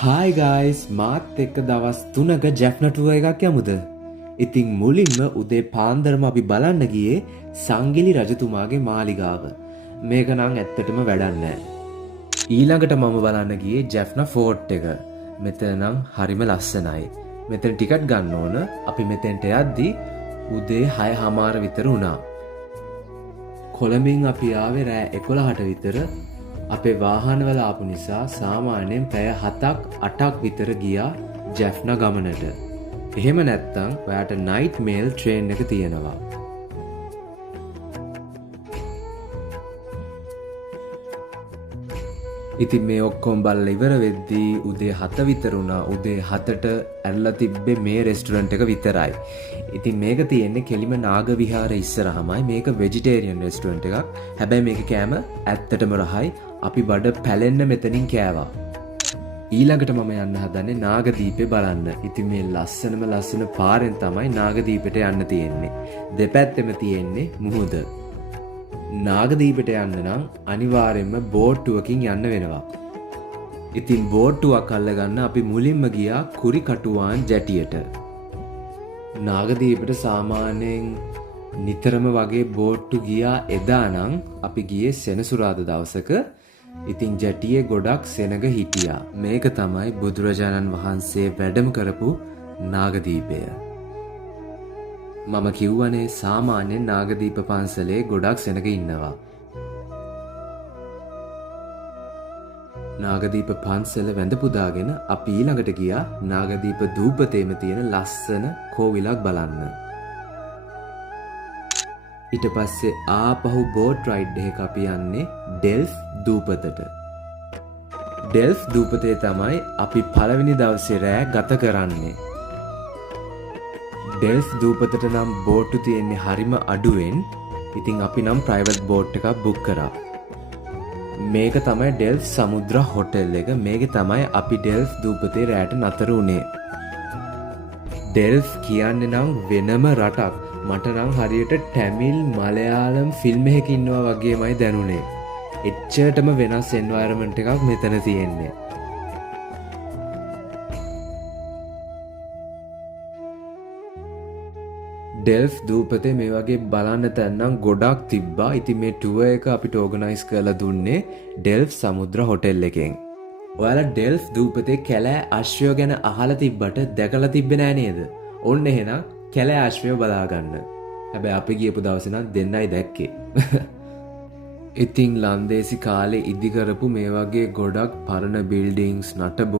Hi guys මාත් එක්ක දවස් 3ක ජැෆ්නා ටුවර් එකක් යමුද? ඉතින් මුලින්ම උදේ පාන්දරම අපි බලන්න ගියේ සංගිලි රජතුමාගේ මාලිගාව. මේක නම් ඇත්තටම වැඩක් නෑ. ඊළඟට මම බලන්න ගියේ ජැෆ්නා ෆෝර්ට් එක. මෙතන නම් හරිම ලස්සනයි. මෙතන ටිකට් ගන්න ඕන. අපි මෙතෙන්ට යද්දි උදේ 6:00 විතර වුණා. කොළඹින් අපි ආවේ රෑ 11ට විතර. අපේ වාහනවල ආපු නිසා සාමාන්‍යයෙන් පැය 7-8ක් විතර ගියා ජැෆ්නා ගමනට. එහෙම නැත්නම් ඔයාට නයිට් මේල් ට්‍රේන් එක තියෙනවා. ඉතින් මේ ඔක්කොම බලලා ඉවර වෙද්දී උදේ 7 විතර වුණා. උදේ 7ට ඇරලා තිබ්බේ මේ රෙස්ටුරන්ට් එක විතරයි. ඉතින් මේක තියෙන්නේ කෙලිම නාග විහාරේ ඉස්සරහමයි. මේක වෙජිටේරියන් රෙස්ටුරන්ට් එකක්. හැබැයි මේක කෑම ඇත්තටම රහයි. අපි බඩ පැලෙන්න මෙතනින් කෑවා. ඊළඟට මම යන්න හදන්නේ නාගදීපේ බලන්න. ඉතින් මේ ලස්සන පාරෙන් තමයි නාගදීපෙට යන්න තියෙන්නේ. දෙපැත්තෙම තියෙන්නේ මුහුද. නාගදීපෙට යන්න නම් අනිවාර්යයෙන්ම බෝට්ටුවකින් යන්න වෙනවා. ඉතින් බෝට්ටුවක් අල්ලගන්න අපි මුලින්ම ගියා කුරිකටුවාන් ජැටියට. නාගදීපෙට සාමාන්‍යයෙන් නිතරම වගේ බෝට්ටු ගියා එදා නම් අපි ගියේ සෙනසුරාදා දවසක. ඉතින් ජැටියේ ගොඩක් සෙනග හිටියා. මේක තමයි බුදුරජාණන් වහන්සේ වැඩම කරපු නාගදීපය. මම කිව්වනේ සාමාන්‍යයෙන් නාගදීප පන්සලේ ගොඩක් සෙනග ඉන්නවා. නාගදීප පන්සල වැඳ පුදාගෙන අපි ඊළඟට ගියා නාගදීප දූපතේම තියෙන ලස්සන කෝවිලක් බලන්න. ඊට පස්සේ ආපහු බෝට් රයිඩ් එකක අපි යන්නේ ඩෙල්ෆ් දූපතට. ඩෙල්ෆ් දූපතේ තමයි අපි පළවෙනි දවසේ රෑ ගත කරන්නේ. ඩෙල්ෆ් දූපතට නම් බෝට්ටු තියෙන්නේ හරිම අඩුවෙන්. ඉතින් අපි නම් ප්‍රයිවට් බෝට් එකක් බුක් කරා. මේක තමයි ඩෙල්ෆ් සමුද්‍ර හොටෙල් එක. මේකේ තමයි අපි ඩෙල්ෆ් දූපතේ රෑට නතර වුණේ. ඩෙල්ෆ් කියන්නේ නම් වෙනම රටක්. මට නම් හරියට ටැමිල් මලයාලම් ෆිල්ම් එකක ඉන්නවා වගේමයි දැනුනේ. එච්චරටම වෙනස් එන්වයරන්මන්ට් එකක් මෙතන තියෙන්නේ. ඩෙල්ෆ් දූපතේ මේ වගේ බලන්න තැන් නම් ගොඩක් තිබ්බා. ඉතින් මේ ටුවර් එක අපිට ඕගනයිස් කරලා දුන්නේ ඩෙල්ෆ් සමුද්‍ර හොටෙල් එකෙන්. ඔයාලා ඩෙල්ෆ් දූපතේ කැලෑ අශ්වය ගැන අහලා තිබ්බට දැකලා තිබ්බේ නෑ නේද? ඔන්න එහෙනම් කැලෑ අශ්වය බලාගන්න. හැබැයි අපි ගියපු දවසේ නම් දෙන්නයි දැක්කේ. ඉතින් ලන්දේසි කාලේ ඉදි කරපු මේ වගේ ගොඩක් පරණ බිල්ඩින්ග්ස් නටබු